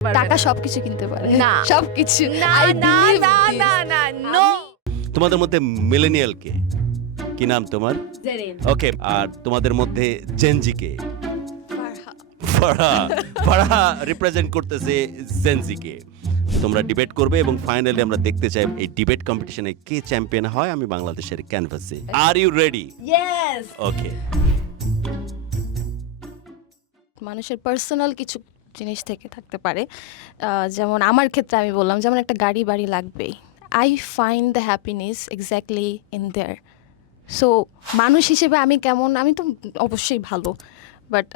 টাকা সবকিছু কিনতে পারে না। সবকিছু না I না believe না this. না না নো তোমাদের মধ্যে মিলেনিয়াল কে? কি নাম তোমার? ওকে, আর তোমাদের মধ্যে জেনজি কে? ফারহা রিপ্রেজেন্ট করতেছে জেনজি কে। তোমরা ডিবেট করবে এবং ফাইনালি আমরা দেখতে চাই এই ডিবেট কম্পিটিশনে কে চ্যাম্পিয়ন হয় আমি বাংলাদেশের ক্যানভাসে। Are you ready? Yes okay. মানুষের পার্সোনাল কিছু জিনিস থেকে থাকতে পারে, যেমন আমার ক্ষেত্রে আমি বললাম যেমন একটা গাড়ি বাড়ি লাগবেই। I find the happiness exactly in their. So মানুষ হিসেবে আমি কেমন, আমি তো অবশ্যই ভালো, বাট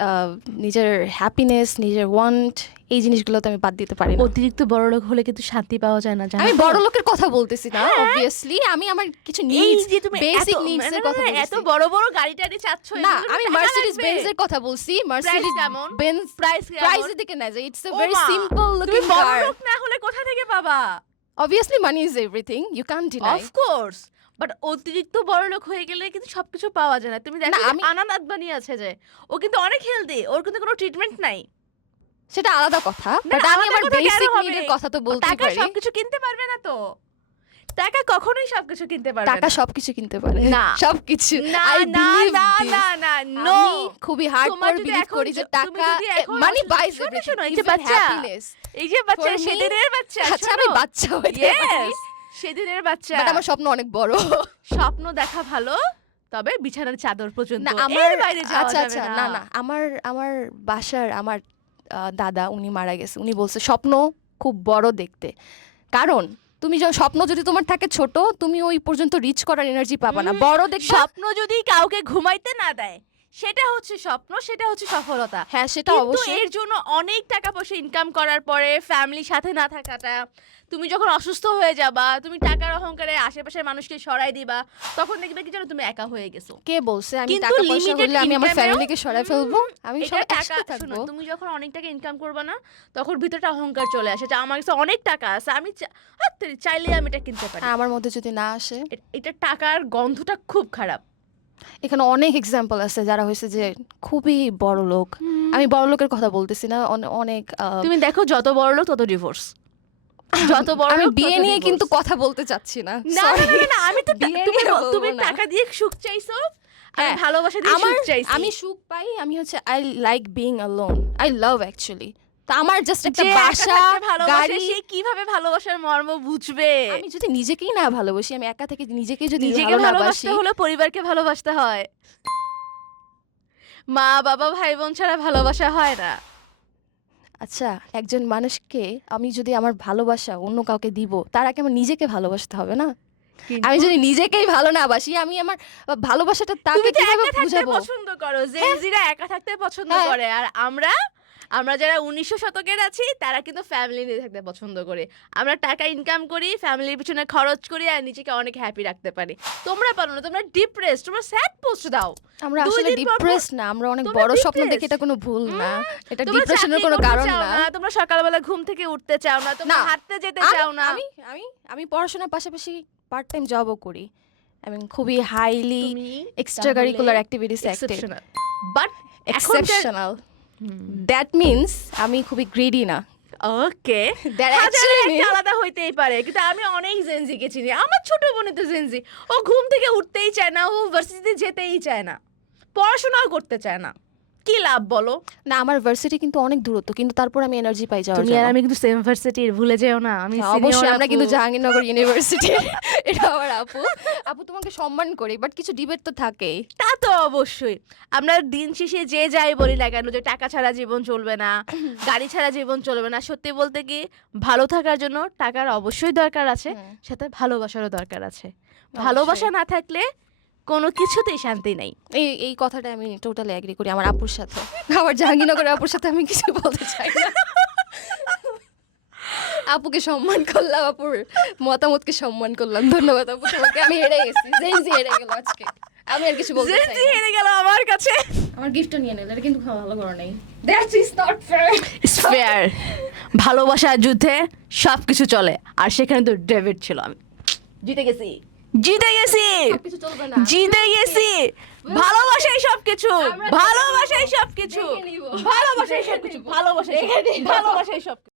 নিজের হ্যাপিনেস, নিজের ওয়ান্ট, এই জিনিসগুলো তো আমি বাদ দিতে পারি না। অতিরিক্ত বড় লোক হলে কিন্তু শান্তি পাওয়া যায় না, জানো আমি তো? বড় লোকের কথা বলতেছি না, অবভিয়াসলি আমি আমার কিছু এই নিডস, যে তুমি বেসিক এত- নিডস না, এর না, কথা না, বলছি। এত বড় বড় গাড়ি টাড়ি চাচ্ছ, না, এগুলো আমি টাকা মার্সিডিজ লাগবে। বেনজ এর কথা বলছি। মার্সিডিজ কেমন? বেনজ প্রাইস প্রাইসের দিকে না যায়, ইটস এ ও ভেরি মা, সিম্পল তুমি লুকিং বড় কার। লোক না হলে কোথা থেকে পাবা? Obviously money is everything, you can't deny. Of course, but অতিরিক্ত বড় লোক হয়ে গেলে কিন্তু সবকিছু পাওয়া যায় না। তুমি দেখো না, যে আমি- আনান আদবানি আছে, যে ও কিন্তু অনেক হেলদি, ওর কিন্তু কোনো ট্রিটমেন্ট নাই। সেটা আলাদা কথা, না, বাট আমি আলাদা আমার কথা কেন বেসিক হবে? নিডের কথা তো বলতে টাকা পারি। সবকিছু কিনতে পারবে না তো, টাকা কখনোই সবকিছু কিনতে পারবে টাকা না। সবকিছু কিনতে পারে না। সবকিছু। না I না believe না this. না না নো, আমি খুবই হার্ডকোর বিলিভ করি যে টাকা, মানি বাইজ শোনো, এভরিথিং, শোনো, এই যে ইভেন বাচ্চা, হ্যাপিনেস। এই যে বাচ্চা, For me- সেদিনের বাচ্চা, আচ্ছা আমি শোনো। বাচ্চা হইতে পারি, Yes, সেদিনের বাচ্চা। বাট আমার স্বপ্ন অনেক বড়। স্বপ্ন দেখা ভালো, তবে বিছানার চাদর পর্যন্ত, না এর আমার বাইরে যাওয়া আচ্ছা যাবে আচ্ছা না। না না আমার আমার বাসার আমার দাদা, উনি মারা গেছে, উনি বলছে স্বপ্ন খুব বড় দেখতে, কারণ তুমি যখন স্বপ্ন যদি তোমার থাকে ছোট, তুমি ওই পর্যন্ত রিচ করার এনার্জি পাবা না। বড় দেখবা, স্বপ্ন যদি কাউকে ঘুমাইতে না দেয়, সেটা হচ্ছে স্বপ্ন, সেটা হচ্ছে সফলতা। হ্যাঁ সেটা কিন্তু অবশ্যই। এর জন্য অনেক টাকা পয়সা ইনকাম করার পরে ফ্যামিলির সাথে না থাকাটা, তুমি যখন অসুস্থ হয়ে যাবা, তুমি টাকার অহংকারে আশেপাশের মানুষকে সরাই দিবা, তখন দেখবে কি জানো, তুমি একা হয়ে গেছো। কে বলছে আমি কিন্তু টাকা পয়সা limited হলে আমি আমার income-এও- ফ্যামিলিকে সরাই ফেলবো? আমি এটা সব টাকা, একসাথে শোনো, থাকবো। তুমি যখন অনেক টাকা ইনকাম করবে না, তখন ভিতরটা অহংকার চলে আসে যে আমার কাছে অনেক টাকা আছে, আমি চাইলে আমি এটা কিনতে পারি। আমার মধ্যে যদি না আসে, এটা টাকার গন্ধটা খুব খারাপ। এখানে অনেক এক্সাম্পল আছে যারা হয়েছে যে খুবই বড় লোক। আমি বড় লোকের কথা বলতেছি না, অনেক তুমি দেখো, যত বড় লোক তত ডিভোর্স, যত বড় আমি লোক তত বিয়ে নিয়ে divorce। কিন্তু কথা বলতে চাচ্ছি না। না না Sorry. না, না, আমি তো বিয়ে তুমি নিয়ে বলবো তুমি না। টাকা দিয়ে সুখ চাইছো, আমি হ্যাঁ, ভালোবাসা দিয়ে আমার সুখ চাইছি। আমি সুখ পাই, আমি হচ্ছে I like being alone, I love actually. তো আমার জাস্ট একটা যে একা বাসা, থাকতে ভালোবাসে, গাড়ি, সে কিভাবে ভালোবাসার মর্ম বুঝবে? আমি যদি নিজেকেই না ভালোবাসি, আমি একা থেকে নিজেকে যদি নিজেকে ভালো না বাসি, ভালোবাসতে হলে পরিবারকে ভালোবাসতে হয়। মা বাবা ভাই বোন ছাড়া ভালোবাসা হয় না। আচ্ছা একজন মানুষকে আমি যদি আমার ভালোবাসা অন্য কাউকে দিব, তার আগে আমার নিজেকে ভালোবাসতে হবে না? আমি যদি নিজেকেই ভালো না বাসি, আমি আমার ভালোবাসাটা তাকে তুমি তো কিভাবে একা থাকতে বুঝাবো? পছন্দ করো, জেনজিরা একা থাকতে পছন্দ হ্যাঁ। করে, আর আমরা যারা 1900 শতকের আছি, তারা কিন্তু ফ্যামিলি নিয়ে থাকতে পছন্দ করে। আমরা টাকা ইনকাম করি, ফ্যামিলির পিছনে খরচ করি, আর নিজেকে অনেক হ্যাপি রাখতে পারি। তোমরা পারো না, তোমরা ডিপ্রেসড, তোমরা স্যাড পোস্ট দাও। আমরা 2 আসলে দিন পর পর- ডিপ্রেস না, আমরা অনেক তোমরা বড় স্বপ্ন depressed। দেখি, এটা কোনো ভুল না, এটা তোমরা ডিপ্রেশনের চাকরি কোনো করতে কারণ চাও না। তোমরা সকালবেলা ঘুম থেকে উঠতে চাও না, তোমরা না, হাঁটতে যেতে আমি চাও না। আমি আমি আমি পড়াশোনার পাশাপাশি পার্ট টাইম জবও করি, আমি খুবই highly extra curricular activities active, but exceptional. That means আমি খুবই গ্রিডি না। ওকে, That হাজারে actually একটা means- আলাদা হইতেই পারে, কিন্তু আমি অনেক জেনজিকে চিনি। আমার ছোট বোন তো জেনজি, ও ঘুম থেকে উঠতেই চায় না, ও ভার্সিটিতে যেতেই চায় না, পড়াশোনাও করতে চায় না। কি লাভ বলো? না, আমার ভার্সিটি কিন্তু অনেক দূরত্ব, কিন্তু তারপর আমি এনার্জি পাই যাওয়ার তুমি আর জন্য। আমি কিন্তু সেম ভার্সিটির, ভুলে যেও না। আমি হ্যাঁ, অবশ্যই আমরা কিন্তু জাহাঙ্গীরনগর ইউনিভার্সিটি, এটা আমার আপু তোমাকে সম্মান করি, বাট কিছু ডিবেট তো থাকেই। তা তো অবশ্যই। আমরা দিন শেষে যে যাই বলি না কেন, যে টাকা ছাড়া জীবন চলবে না, গাড়ি ছাড়া জীবন চলবে না, সত্যি বলতে কি, ভালো থাকার জন্য টাকার অবশ্যই দরকার আছে, সাথে ভালোবাসারও দরকার আছে। ভালোবাসা না থাকলে কোনো কিছুতেই শান্তি নাই। এই কথাটা আমি টোটালি এগ্রি করি আমার আপুর সাথে, আমার জাহাঙ্গীরনগরের আপুর সাথে আমি কিছু বলতে চাই না। আপুকে সম্মান করলাম, আপুর মতামতকে সম্মান করলাম, ধন্যবাদ আপু তোমাকে। আমি হেরে গেছি, জেনজি হেরে গেল আজকে, আমি আর কিছু বলতে চাই জেনজি না। হেরে গেল আমার কাছে। আমার গিফটটা নিয়ে নিল, এটা কিন্তু ভালো করে নাই। That is not fair. It's fair. ভালোবাসার যুদ্ধে সবকিছু চলে, আর সেখানে তো ডেভিড ছিল। আমি জিতে গেছি, জিতে গেছি, কিছু চলবে না, জিতে গেছি। ভালোবাসাই সবকিছু, ভালোবাসাই সবকিছু, দেখে নিবো। ভালোবাসাই সবকিছু, ভালোবাসাই সবকিছু, ভালোবাসাই সবকিছু।